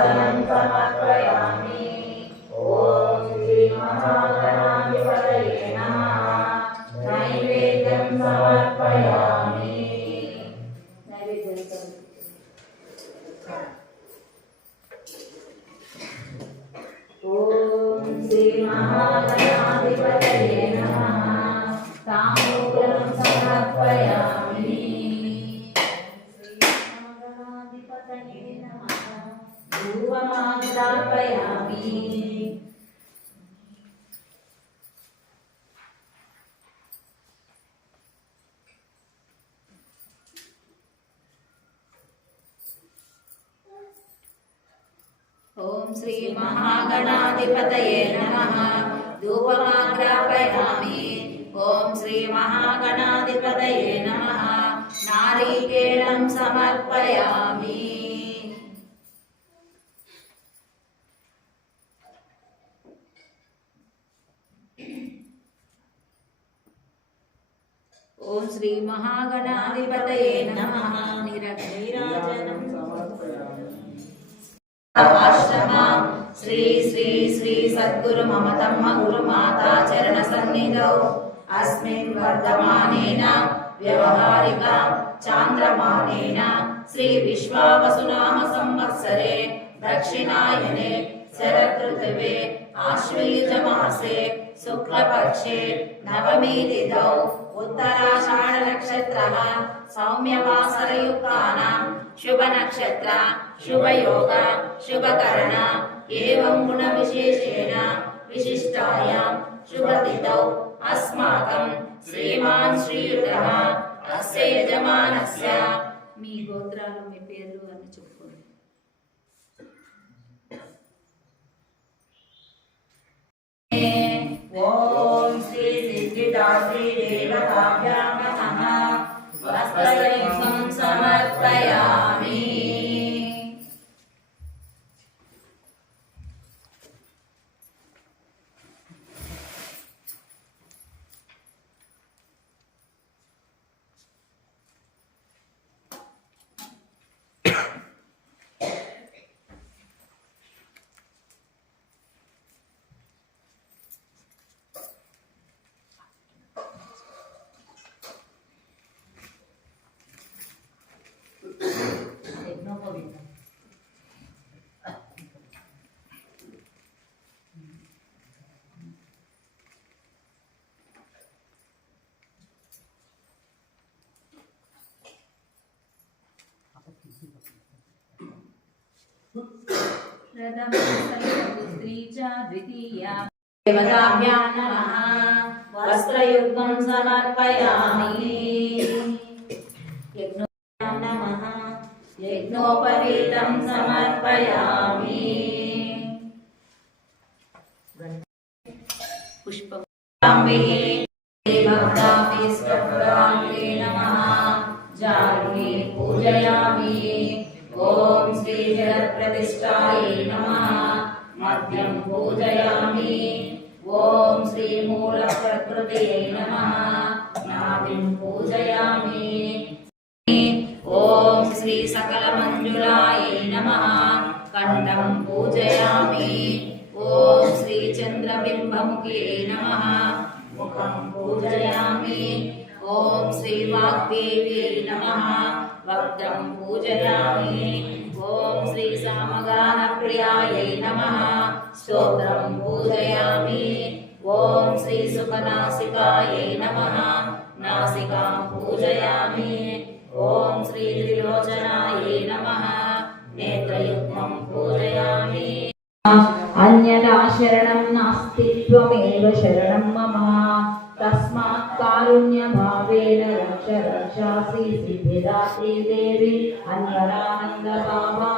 సమర్పయామి మహాగణాధిపతయే నమః ధూపమాగ్రాపయామి ఓం శ్రీ మహాగణాధిపతయే నమః నారీకేళం సమర్పయామి ఓం శ్రీ మహాగణాధిపతయే నమః నీరాజనం ఆశ్రమ శ్రీ శ్రీ శ్రీ సద్గురు మమతమ్మ గురు మాతా చరణ సన్నిధౌ. అస్మిన్ వర్ధమానేన వ్యవహారిక చాంద్రమానేన శ్రీ విశ్వావసునామ సంవత్సరే దక్షిణాయనే శరదృతువే ఆశ్వయుజమాసే శుక్లపక్షే నవమీ దిదౌ ఉత్తరాషాఢ నక్షత్ర సౌమ్యవాసరయుక్తానాం. శుభ నక్షత్ర శుభయోగ శుభకరణ ఏవం గుణ విశేషేణ విశిష్టాయాం శుభతిథౌ అస్మాకం శ్రీమాన్ శ్రీయుతః అస్య యజమానస్య మీ గోత్రాలు మీ పేర్లు అని చెప్పుకోండి. ఓం శ్రీ దేవతాభ్యాం నమః. సమర్పయామి वस्त्रयुगम द्वितीया देवताभ्यां नमः। यज्ञोपवीतं समर्पयामि। ఓం శ్రీ మూల ప్రకృతియై నమః. నాభిం పూజయామి. ఓం శ్రీ సకల మంజులాయై నమః. కంఠం పూజయామి. ఓం శ్రీ చంద్రబింబముఖే నమః. ముఖం పూజయామి. ఓం శ్రీ వాగ్దేవ్యై నమః. వక్త్రం పూజయామి. ఓం శ్రీ సామగాన నమః సుఖనాసికాయై నమః. నాసికాం పూజయామి. ఓం శ్రీ త్రిలోచనాయై నమః. నేత్రయుగ్మం పూజయామి. అన్యదా శరణం నాస్తి త్వమేవ శరణం మమ. తస్మాత్ కారుణ్య భావేన రక్ష రక్షాసి సిద్ధిదాత్రి దేవి అన్వరానంద బాబా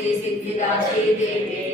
ఓం శ్రీ సిద్ధిదాత్రి దేవే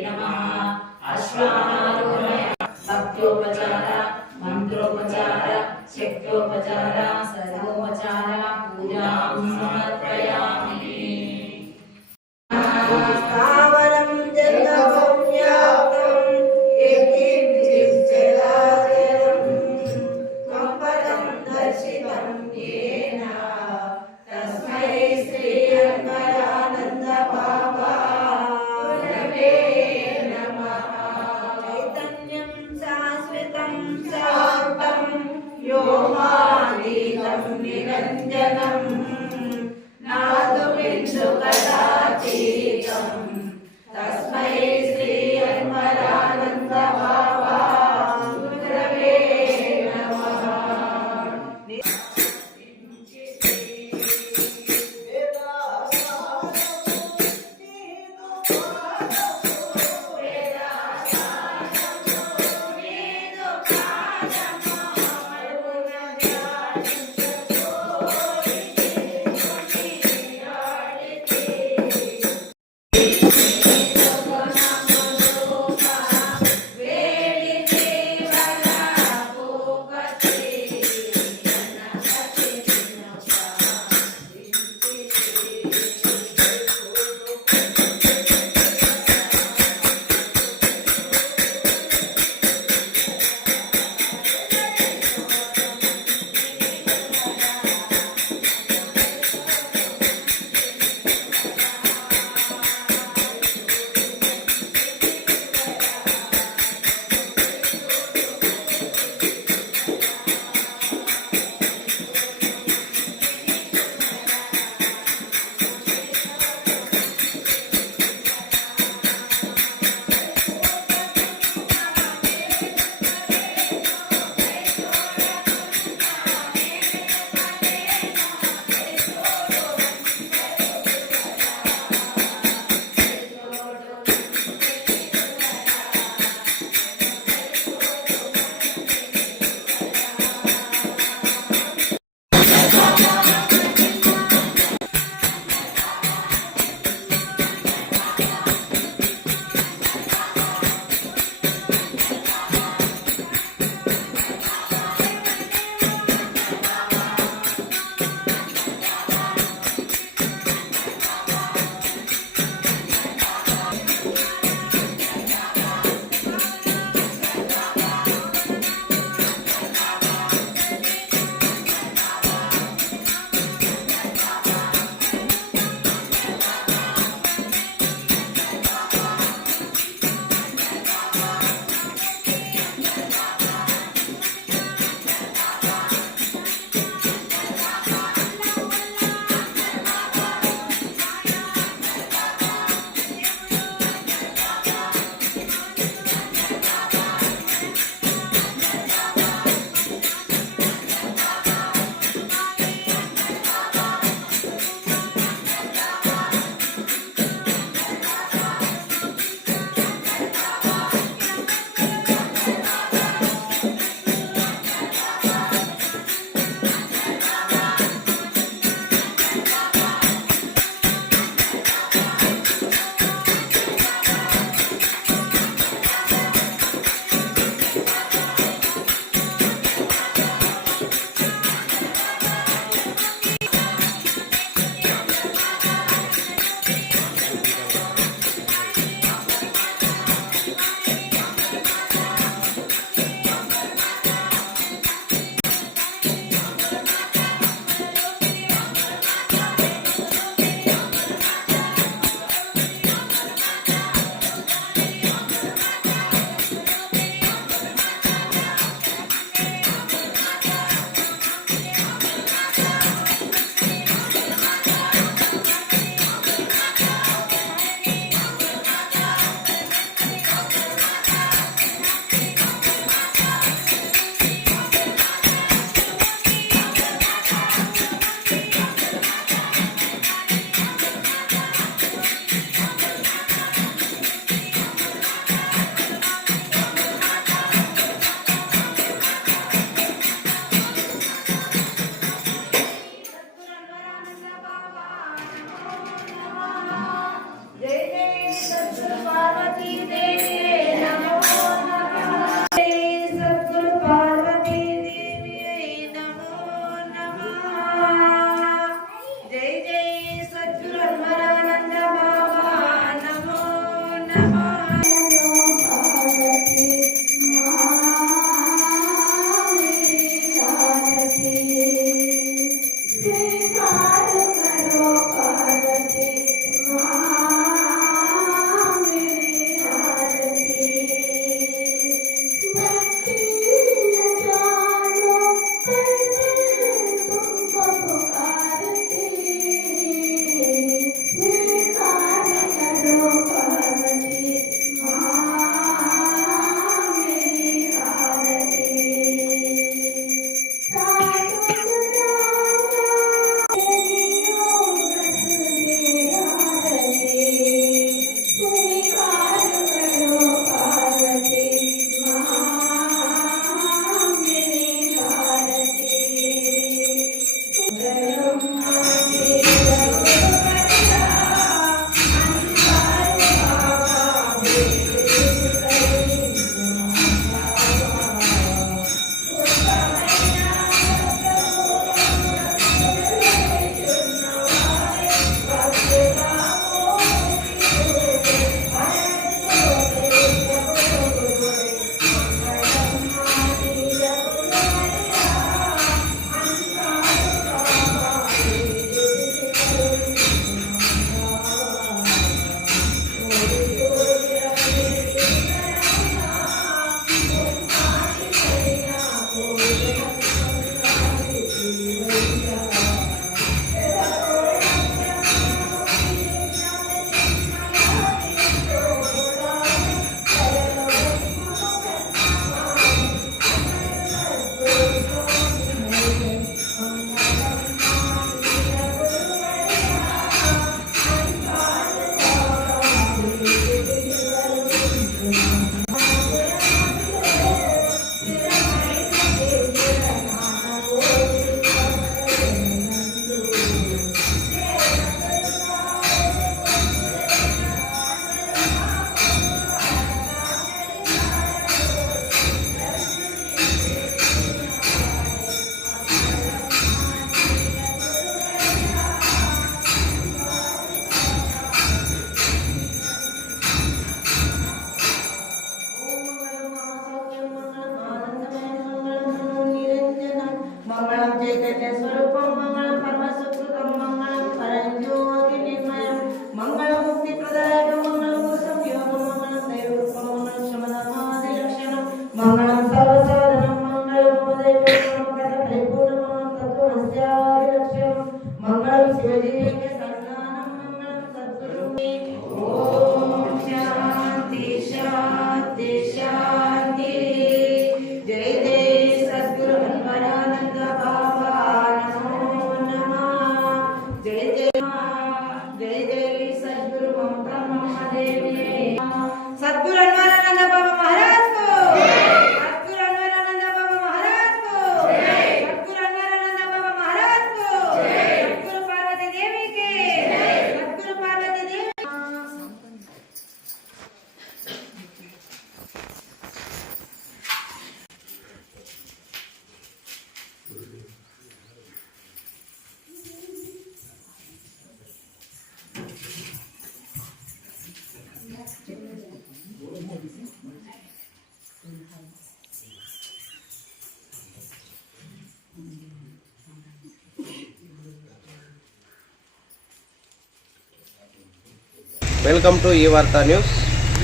వెల్కమ్ టు ఈ వార్త న్యూస్.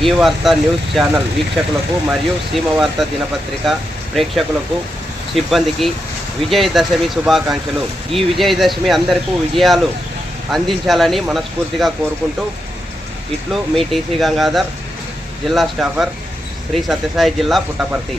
ఈ వార్త న్యూస్ ఛానల్ వీక్షకులకు మరియు సీమ వార్త దినపత్రిక ప్రేక్షకులకు సిబ్బందికి విజయదశమి శుభాకాంక్షలు. ఈ విజయదశమి అందరికీ విజయాలు అందించాలని మనస్ఫూర్తిగా కోరుకుంటూ ఇట్లు మీ టీసీ గంగాధర్ జిల్లా స్టాఫర్ శ్రీ సత్యసాయి జిల్లా పుట్టపర్తి.